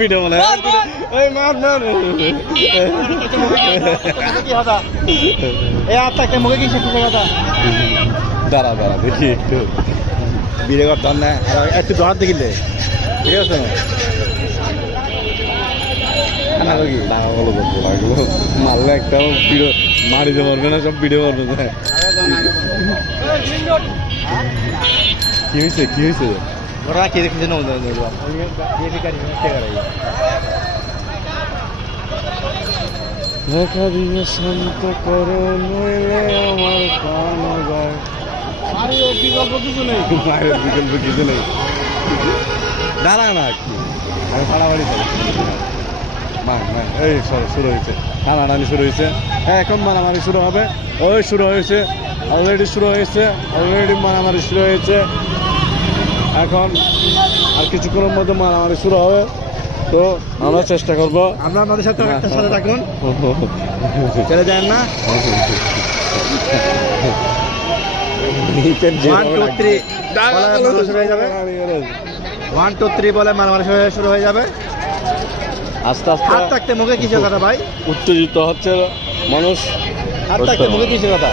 video বলে ওই মার মার দাঁড়া দাঁড়া দেখি একটু ভিডিও করতাম না আর একটু দৌড়াতে দেখিলে ঠিক আছে মারলে একটা ভিডিও মারিতে পারবে না সব ভিডিও করবে কি হয়েছে কি হয়েছে ওরা কে দেখেছে না দেখা দিয়ে শান্ত করো নইলে আমার প্রাণ যায় মায়ের বিকল্প কিছু নেই মায়ের বিকল্প কিছু নেই দাঁড়া না কি আমি ফাড়াফাড়ি করি এই শুরু হয়েছে টানাটানি শুরু হয়েছে এখন মারামারি শুরু হবে ওই শুরু হয়েছে অলরেডি শুরু হয়েছে অলরেডি মারামারি শুরু হয়েছে এখন আর কিছুক্ষণের মধ্যে মারামারি শুরু হবে তো আমরা চেষ্টা করবো আমরা আমাদের সাথে সাথে থাকুন চলে যান না 1 2 3 বলে মারামারি শুরু হয়ে যাবে আস্তে আস্তে হাত থাকতে মুখে কিসের কথা ভাই উত্তেজিত হচ্ছে মানুষ হাত থাকতে মুখে কিসের কথা